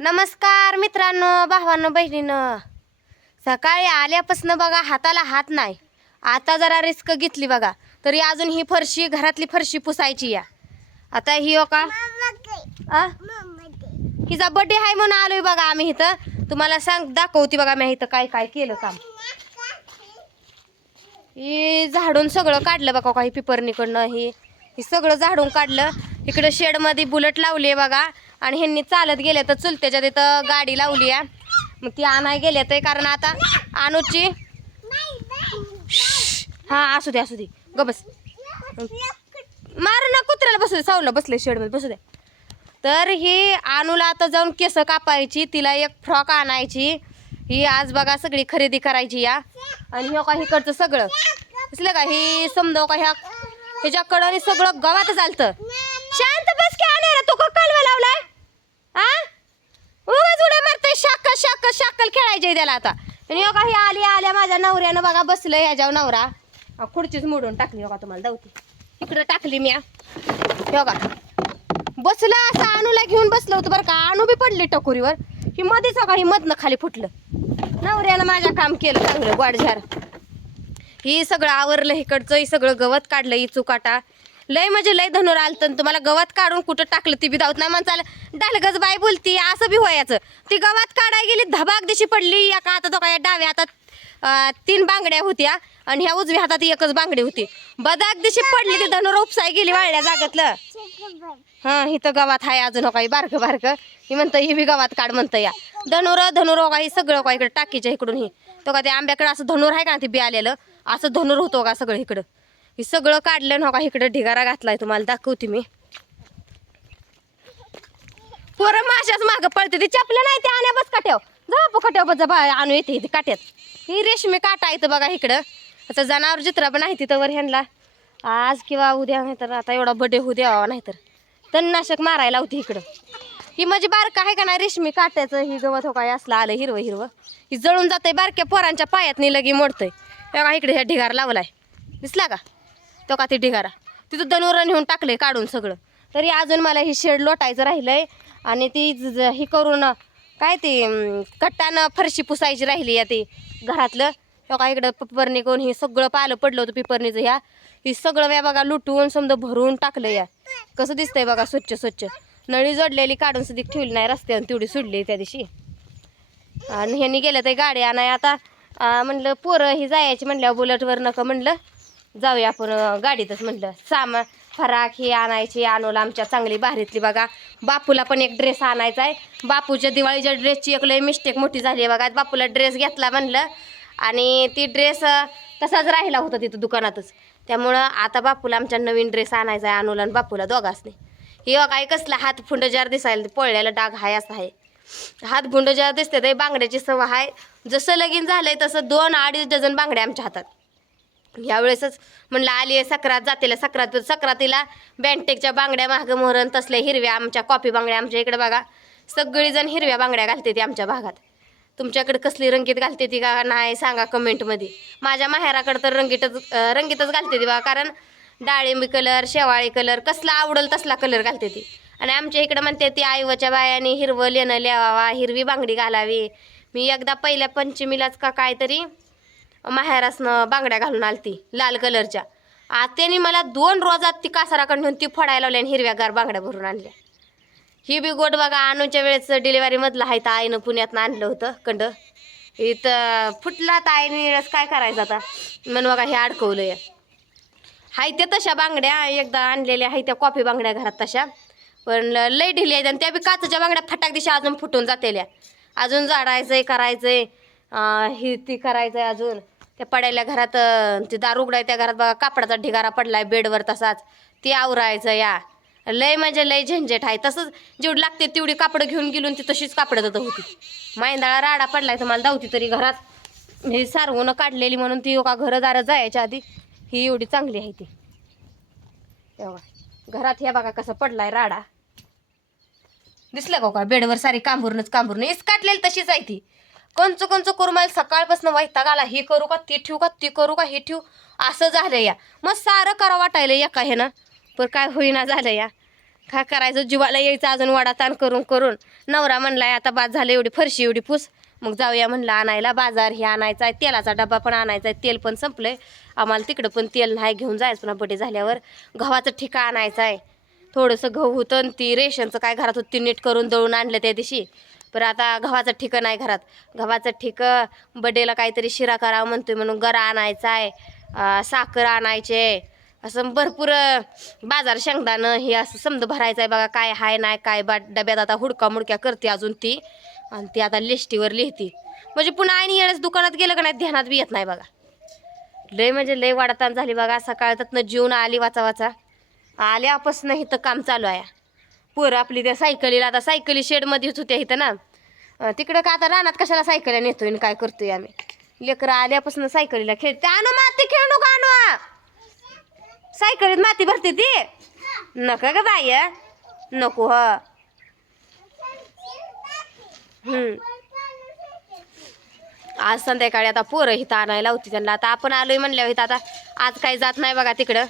नमस्कार मित्रांनो भावांनो बहिणीनं. सकाळी आल्यापासून बघा हाताला हात नाही. आता जरा रिस्क घेतली बघा. तरी अजून ही फरशी घरातली फरशी पुसायची या. आता ही हो का? आ? हिचा बड्डे आहे म्हणून आलोय बघा आम्ही इथं. तुम्हाला सांग दाखवती बघा मी इथं काय काय केलं काम. ही झाडून सगळं काढलं बघा काही पिपरणीकडनं हे. ही सगळं झाडून काढलं. इकडं शेडमध्ये बुलेट लावली आहे बघा. आणि ह्यांनी चालत गेले तर चुलत्याच्या तिथं गाडी लावली आहे मग ती आणाय गेले तर कारण आता अनुची हा असू दे असू दे. ग बस. मार ना कुत्र्याला बसू दे सावला बसले शेडमध्ये बसू दे. तर ही अनुला आता जाऊन केस कापायची तिला एक फ्रॉक आणायची. ही आज बघा सगळी खरेदी करायची या. आणि हे का इकडचं सगळं. दिसलं का? ही समजा का ह्या ह्याच्याकडं आणि सगळं गवात आलतं शांत बस की आणायला तू का कालवा लावलाय आ उगाच उड्या मारतोय शाकल शाकल खेळायचे त्याला आता. आणि हो योगा ही आली आल्या माझ्या नवऱ्यानं बघा बसलं ह्याच्यावर नवरा. खुर्चीच मोडून टाकली हो योगा तुम्हाला? दावती इकडं टाकली मी योगा हो बसला असं अनुला घेऊन बसलं होतं बरं का. अनु बी पडली टकोरीवर. ही मध्येच हो का ही मधनं खाली फुटलं. नवऱ्यानं माझ्या काम केलं चांगलं गोडझार. ही सगळं आवरलं इकडचं ही सगळं गवत काढलं ही चुकाटा लय म्हणजे लय धनुर आलत तुम्हाला गवत काढून कुठं टाकलं ती बी दावत नाही. म्हणचाल डालगज बाय बोलती असं बी व्हायचं. ती गवत काढाय गेली धबाक दिशी पडली या का आता तो काय डाव्या हातात तीन बांगड्या होत्या आणि ह्या उजव्या हातात एकच बांगडी होती. बदाक दिशी पडली ती धनुर उपसाय गेली वाळल्या जागतलं. हा इथं गवात आहे अजून हो काही बारकं बारकं. ही म्हणतं ही बी गवात काढ म्हणतं या. धनुर धनुर हो सगळं का इकडे टाकीच्या इकडून ही. तो का ते आंब्याकडे असं धनुर आहे का ते बी आलेलं? असं धनुर होतो का सगळं इकडं? हे सगळं काढलं ना का इकडं ढिगारा घातलाय तुम्हाला दाखवते मी. पोरं माशाच मागं पळते ती चपल्या नाही ते आण्या बस काट्याव जा बा काट्याव बस जा बा आणू येते इथे काट्यात. ही रेशमी काटा येतं बघा इकडं. आता जनावर जित्रा पण आहे तिथं वर ह्यांना. आज किंवा उद्या नाहीतर आता एवढा बडे होऊ द्यावा नाहीतर. तणनाशक मारायला होती इकडं. ही म्हणजे बारका आहे का नाही रेशमी काट्याचं ही गवत हो काय असलं आलं हिरवं हिरवं. ही जळून जातंय बारक्या पोरांच्या पायात लगी मोडतंय. बघा इकडे ह्या ढिगार लावलाय. दिसला का? तो का ती ढिगारा? तिथं दनवर नेऊन टाकले काढून सगळं. तरी अजून मला ही शेड लोटायचं राहिलंय आणि ती ज- ही करून काय ते कट्टानं फरशी पुसायची राहिली या ती घरातलं. तो का इकडं पिपरणी करून हे सगळं पालं पडलं होतं पिपरणीचं ह्या. ही सगळं व्या बघा लुटून समजा भरून टाकलं या. कसं दिसतंय बघा स्वच्छ स्वच्छ. नळी जोडलेली काढून सुद्धा ठेवली नाही रस्त्यावर तेवढी सोडली त्या दिवशी. आणि ह्यांनी गेलं ते गाडी. नाही आता म्हणलं पोरं ही जायची म्हणल्यावर बुलेटवर नका म्हणलं. जाऊया आपण गाडीतच म्हणलं. सामान फराक ही आणायची आणूला आमच्या चांगली भारीतली बघा. बापूला पण एक ड्रेस आणायचा आहे. बापूच्या दिवाळीच्या ड्रेसची एक लई मिस्टेक मोठी झाली आहे बघा. बापूला ड्रेस घेतला म्हणलं आणि ती ड्रेस तसाच राहिला होता तिथं दुकानातच. त्यामुळं आता बापूला आमच्या नवीन ड्रेस आणायचा आहे आणूला आणि बापूला दोघासने. हे काय कसला हात फुंडजार दिसायला पळलेला डाग हाय असा आहे. हात फुंडजार दिसते ते बांगड्याची सवय आहे जसं लगीन झालंय तसं दोन अडीच डझन बांगड्या आमच्या हातात. यावेळेसच म्हणलं आली आहे सक्रात जातीला सक्रात सक्रातीला बँटेकच्या बांगड्या महाग मोहरण तसल्या हिरव्या आमच्या कॉपी बांगड्या आमच्या इकडे बघा. सगळीजण हिरव्या बांगड्या घालते ती आमच्या भागात. तुमच्याकडे कसली रंगीत घालते ती का नाही सांगा कमेंटमध्ये. माझ्या माहेराकडे तर रंगीतच रंगीतच घालते ती बघा कारण डाळिंबी कलर शेवाळी कलर कसला आवडल तसला कलर घालते ती आणि आमच्या इकडं म्हणते ती आईवच्या बायाने हिरवं लेणं लिहावा हिरवी बांगडी घालावी. मी एकदा पहिल्या पंचमीलाच का काहीतरी माहेरासनं बांगड्या घालून आलती लाल कलरच्या. आत्याने मला दोन रोजात ती कासाराकडे नेऊन ती फोडायला लावली आणि हिरव्यागार बांगड्या भरून आणल्या. ही बी गोड बघा आणूच्या वेळेस डिलिव्हरीमधलं आहे तर आईनं पुण्यातनं आणलं होतं कंड. इथं फुटला तर आईने काय करायचं आता? म्हणून बघा हे अडकवलं या हाय त्या तशा बांगड्या एकदा आणलेल्या आहे त्या कॉफी बांगड्या घरात तशा. पण ल- लय ढिली आहेत आणि त्या बी काचच्या बांगड्या फटाक दिशा अजून फुटून जातेल्या. अजून जाडायचंय करायचंय. ही ती करायचंय अजून. त्या पडायला घरात ते दार उघडाय त्या घरात बघा कापडाचा ढिगारा पडलाय बेडवर तसाच. ती आवरायचं या. लय म्हणजे लय झंझट आहे. तसंच जेवढी लागते तेवढी कापडं घेऊन गेलून ती तशीच कापडं जात होती. मायंदाळा राडा पडलाय तर मला धावती तरी घरात. हे सारवून काढलेली म्हणून ती का घरं दारं जायच्या आधी ही एवढी चांगली आहे ती. तेव्हा. घरात ह्या बघा कसं पडलाय राडा. दिसलं का हो का बेडवर सारी कांबूरनच कांबूरन. इस काटलेली तशीच आहे ती. कंच कंच करू मला सकाळपासून वैताग आला. हे करू का ते ठेवू का ते करू का हे ठेवू? असं झालं या. मग सारं करा वाटायला एका हे ना पण काय होईना झालं या. काय करायचं? जीवाला यायचं अजून वडा ताण करून करून. नवरा म्हणलाय आता बाद झालं एवढी फरशी एवढी पूस. मग जाऊया म्हणलं आणायला बाजार हे आणायचा आहे तेलाचा डबा पण आणायचा आहे तेल पण संपलंय. आम्हाला तिकडं पण तेल नाही घेऊन जायचं पुन्हा बडे झाल्यावर गव्हाचं ठिका आणायचं आहे. थोडंसं गहू होतं ती रेशनचं काय घरात होतं ती नीट करून दळून आणलं त्या दिवशी. पर आता गव्हाचं ठिकं नाही घरात. गव्हाचं ठिकं बड्डेला काहीतरी शिरा करावं म्हणतोय म्हणून गरा आणायचा आहे साखर आणायचे. असं भरपूर बाजार शेंगदाणं हे असं समज भरायचं आहे बघा काय हाय नाही काय बा डब्यात आता हुडका मुडक्या करते अजून ती. आणि ती आता लिस्टीवर लिहिती. म्हणजे पुन्हा आणि येण्यास दुकानात गेलं का नाही ध्यानात बी येत नाही बघा. लय म्हणजे लय वाढताना झाली बघा सकाळतातनं जीवन आली वाचा वाचा. आल्यापासून इथं काम चालू आहे. पोरं आपली त्या सायकलीला आता सायकली शेडमध्येच होत्या इथं ना. तिकडं का आता रानात कशाला सायकल्या नेतोय आणि काय करतोय आम्ही? लेकरं आल्यापासून सायकलीला खेळते. आणू माती खेळ नको आणू? सायकलीत माती भरते ती. नका ग बाई नको ह. आज संध्याकाळी आता पोरं इथं आणायला होती त्यांना. आता आपण आलोय म्हणल्यावर इथं आता आज काही जात नाही बघा तिकडं.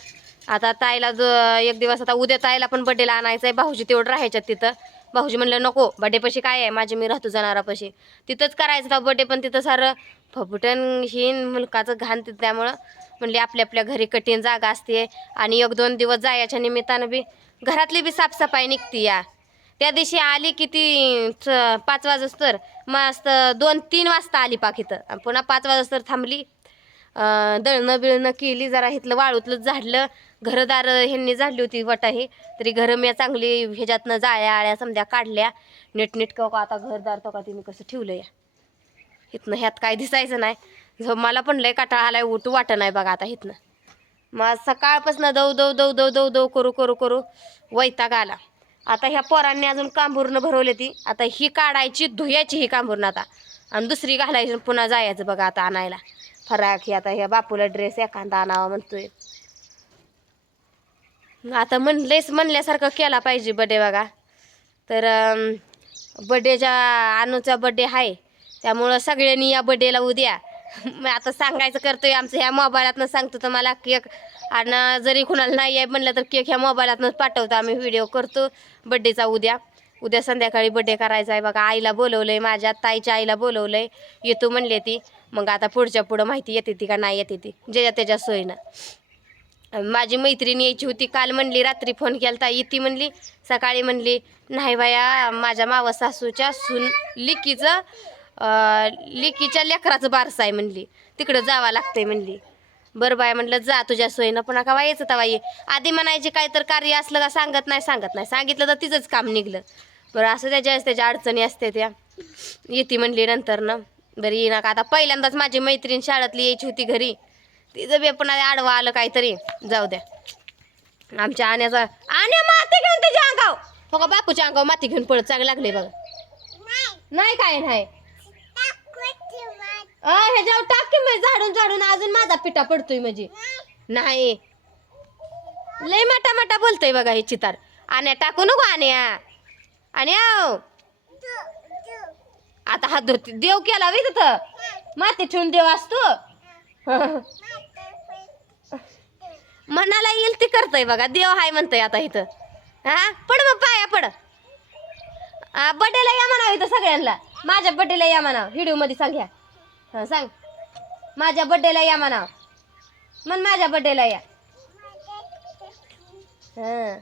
आता ताईला जो एक दिवस आता उद्या ताईला पण बड्डेला आणायचं आहे भाऊजी तेवढं राहायच्यात तिथं. भाऊजी म्हणलं नको बड्डेपाशी काय आहे? माझी मी राहतो जाणारापाशी तिथंच करायचं होता बड्डे पण तिथं सारं फपुटन हिन मुलकाचं घाण तिथं त्यामुळं म्हणले आपल्या आपल्या घरी कठीण जागा असते आणि एक दोन दिवस जायच्या निमित्तानं बी घरातली बी साफसफाई निघती या. त्या दिवशी आली किती च- पाच वाजस तर मस्त दोन तीन वाजता आली पाक इथं. पुन्हा पाच वाजता तर थांबली. दळणं बिळणं केली जरा इथलं वाळूतलं झाडलं. घरदार ह्यांनी झाडली होती वटा ही तरी घरं मी चांगली ह्याच्यातनं जाळ्या आळ्या समजा काढल्या. नीट का आता घरदार तो का तिने कसं ठेवलं या इथनं ह्यात काय दिसायचं नाही. झो मला पण लय काटाळा आलाय उठू वाटत नाही बघा आता इथनं. मग सकाळपासून दौ दौ दौ दौ दौ दौ करू करू करू वैताग आला. आता ह्या पोरांनी अजून कांबूरनं भरवली ती. आता ही काढायची धुयाची ही कांबूरनं आता. आणि दुसरी घालायची पुन्हा जायचं बघा आता आणायला. फराक ही आता ह्या बापूला ड्रेस एखादा आणावा म्हणतोय. आता म्हणलेच म्हणल्यासारखं केला पाहिजे बड्डे बघा. तर बड्डेच्या अनुचा बड्डे आहे त्यामुळं सगळ्यांनी या बड्डेला उद्या. मग आता सांगायचं करतोय आमचं ह्या मोबाईलातनं सांगतो तर मला केक आणि जरी कुणाला नाही आहे म्हणलं तर केक ह्या मोबाईलातनंच पाठवतो आम्ही व्हिडिओ करतो. बड्डेचा उद्या. उद्या संध्याकाळी बड्डे करायचा आहे बघा. आईला बोलवलंय माझ्या ताईच्या आईला बोलवलंय. येतो म्हणले ती. मग आता पुढच्या पुढं माहिती येते ती का नाही येते ती. ज्याच्या त्याच्या सोयीनं. माझी मैत्रीण यायची होती काल म्हणली रात्री फोन केलता येते म्हणली सकाळी म्हणली नाही बाया माझ्या मावा सासूच्या सून लिकीचं लिकीच्या लेकराचं बारसं आहे म्हणली. तिकडं जावं लागतंय म्हणली. बरं बाय म्हणलं जा तुझ्या सोयीनं पुन्हा का यायचं तवा ये आधी म्हणायचे काय तर कार्य असलं का सांगत नाही सांगत नाही. सांगितलं तर तिचंच काम निघलं. बरं असं त्याच्या त्याच्या अडचणी असते त्या. येते म्हणली नंतर ना बरं येईना का आता पहिल्यांदाच माझी मैत्रीण शाळेतली यायची होती घरी. तिचं बी पण आडवा आलं काहीतरी. जाऊ द्या. आमच्या आण्याचा आण्या माती घेऊन त्याच्या अंगाव हो का बापूच्या अंगाव माती घेऊन पळत चांगलं लागले बघा. नाही काय नाही. अ, ह्याच्यावर टाक की मग झाडून झाडून अजून माझा पिठा पडतोय म्हणजे. नाही. लय मटा मटा बोलतोय बघा हे चितार. आण्या टाकू नको आण्या. आणि आता हात धुते देव केला वे तिथं. माती ठेवून देव असतो. मनाला येईल ती करतय बघा. देव हाय म्हणतोय आता इथं. हा? पड मग पाया पड. बड्डेला या म्हणावं इथं सगळ्यांना. माझ्या बड्डेला या म्हणावं. व्हिडिओमध्ये सांग ह्या. हा सांग. माझ्या बड्डेला या म्हणावं. मन माझ्या बड्डेला या. हा.